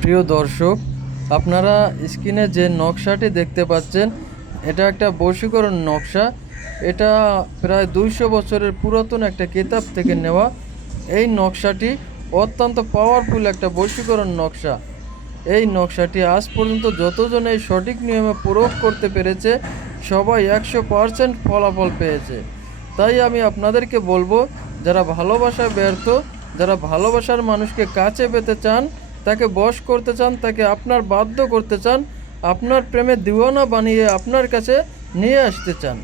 প্রিয় দর্শক, আপনারা স্ক্রিনে যে নকশাটি দেখতে পাচ্ছেন, এটা একটা বশীকরণ নকশা। এটা প্রায় দুইশো বছরের পুরাতন একটা কিতাব থেকে নেওয়া। এই নকশাটি অত্যন্ত পাওয়ারফুল একটা বশীকরণ নকশা। এই নকশাটি আজ পর্যন্ত যতজন এই সঠিক নিয়মে প্রয়োগ করতে পেরেছে, সবাই একশো পারসেন্ট ফলাফল পেয়েছে। তাই আমি আপনাদেরকে বলব, যারা ভালোবাসায় ব্যর্থ, যারা ভালোবাসার মানুষকে কাছে পেতে চান তাকে বশ করতে চান, তাকে আপনার বাধ্য করতে চান, আপনার প্রেমে দিওয়ানা বানিয়ে আপনার কাছে নিয়ে আসতে চান।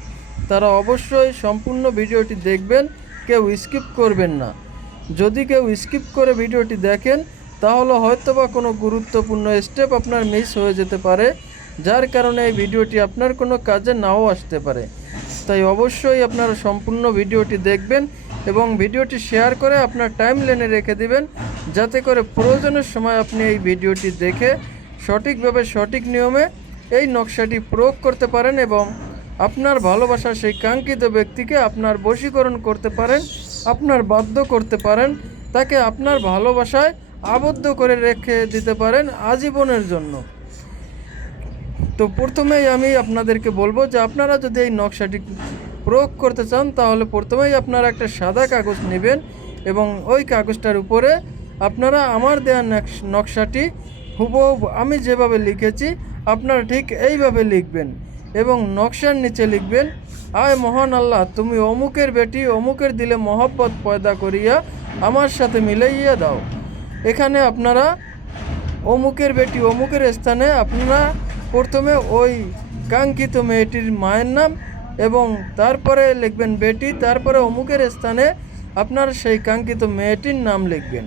তারা অবশ্যই সম্পূর্ণ ভিডিওটি দেখবেন, কেউ স্কিপ করবেন না। যদি কেউ স্কিপ করে ভিডিওটি দেখেন, তাহলে হয়তো বা কোনো গুরুত্বপূর্ণ স্টেপ আপনার মিস হয়ে যেতে পারে, যার কারণে এই ভিডিওটি আপনার কোনো কাজে নাও আসতে পারে। তাই অবশ্যই আপনারা সম্পূর্ণ ভিডিওটি দেখবেন এবং ভিডিওটি শেয়ার করে আপনার টাইম লেনে রেখে দিবেন যাতে করে প্রয়োজনের সময় আপনি এই ভিডিওটি দেখে সঠিকভাবে সঠিক নিয়মে এই নকশাটি প্রয়োগ করতে পারেন এবং আপনার ভালোবাসার সেই কাঙ্ক্ষিত ব্যক্তিকে আপনার বশীকরণ করতে পারেন, আপনার বাধ্য করতে পারেন, তাকে আপনার ভালোবাসায় আবদ্ধ করে রেখে দিতে পারেন আজীবনের জন্য। তো প্রথমেই আমি আপনাদেরকে বলব যে আপনারা যদি এই নকশাটি প্রয়োগ করতে চান, তাহলে প্রথমেই আপনারা একটা সাদা কাগজ নেবেন এবং ওই কাগজটার উপরে আপনারা আমার দেওয়া নকশ- নকশাটি হুবহু আমি যেভাবে লিখেছি, আপনারা ঠিক এইভাবে লিখবেন এবং নকশার নিচে লিখবেন, আয় মহান আল্লাহ, তুমি অমুকের বেটি, অমুকের দিলে মহব্বত পয়দা করিয়া আমার সাথে মিলাইয়া দাও। এখানে আপনারা অমুকের বেটি, অমুকের স্থানে আপনারা প্রথমে ওই কাঙ্ক্ষিত মেয়েটির মায়ের নাম এবং তারপরে লিখবেন বেটি, তারপরে অমুকের স্থানে আপনার সেই কাঙ্ক্ষিত মেয়েটির নাম লিখবেন।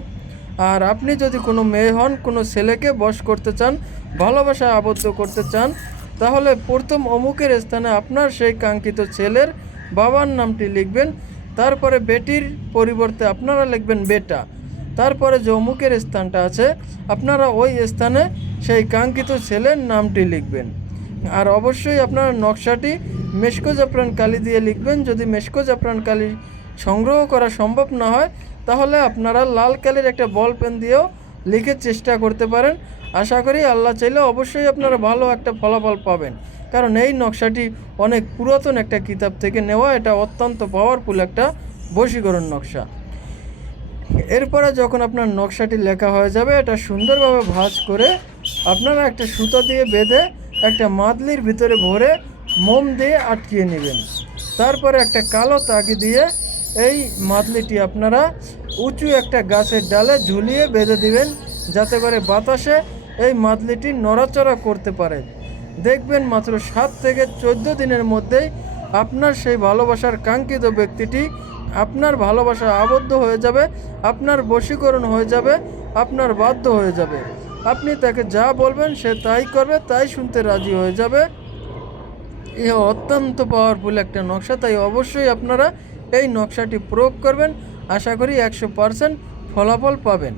আর আপনি যদি কোনো মেয়ে হন, কোনো ছেলেকে বশ করতে চান ভালোবাসায় আবদ্ধ করতে চান, তাহলে প্রথম অমুকের স্থানে আপনার সেই কাঙ্ক্ষিত ছেলের বাবার নামটি লিখবেন। তারপরে বেটির পরিবর্তে আপনারা লিখবেন বেটা। তারপরে যে অমুকের স্থানটা আছে, আপনারা ওই স্থানে সেই কাঙ্ক্ষিত ছেলের নামটি লিখবেন। আর অবশ্যই আপনারা নকশাটি মেশকো জাফরান কালি দিয়ে লিখবেন। যদি মেশকো জাফরান কালি সংগ্রহ করা সম্ভব না হয় তাহলে আপনারা লাল কালির একটা বল পেন দিয়েও লিখে চেষ্টা করতে পারেন। আশা করি আল্লাহ চাইলে অবশ্যই আপনারা ভালো একটা ফলাফল পাবেন। কারণ এই নকশাটি অনেক পুরাতন একটা কিতাব থেকে নেওয়া, এটা অত্যন্ত পাওয়ারফুল একটা বশীকরণ নকশা। এরপরে যখন আপনার নকশাটি লেখা হয়ে যাবে, এটা সুন্দরভাবে ভাঁজ করে আপনারা একটা সুতো দিয়ে বেঁধে একটা মাদলির ভিতরে ভরে মোম দিয়ে আটকিয়ে নেবেন। তারপরে একটা কালো তাকি দিয়ে এই মাদলিটি আপনারা উঁচু একটা গাছের ডালে ঝুলিয়ে বেঁধে দিবেন, যাতে করে বাতাসে এই মাদলিটি নড়াচড়া করতে পারে। দেখবেন মাত্র সাত থেকে চোদ্দ দিনের মধ্যেই আপনার সেই ভালোবাসার কাঙ্ক্ষিত ব্যক্তিটি আপনার ভালোবাসা আবদ্ধ হয়ে যাবে, আপনার বশীকরণ হয়ে যাবে, আপনার বাধ্য হয়ে যাবে। আপনি তাকে যা বলবেন সে তাই করবে, তাই শুনতে রাজি হয়ে যাবে। এ অত্যন্ত পাওয়ারফুল একটা নকশা, তাই অবশ্যই আপনারা এই নকশাটি প্রয়োগ করবেন। আশা করি একশো পারসেন্ট ফলাফল পাবেন।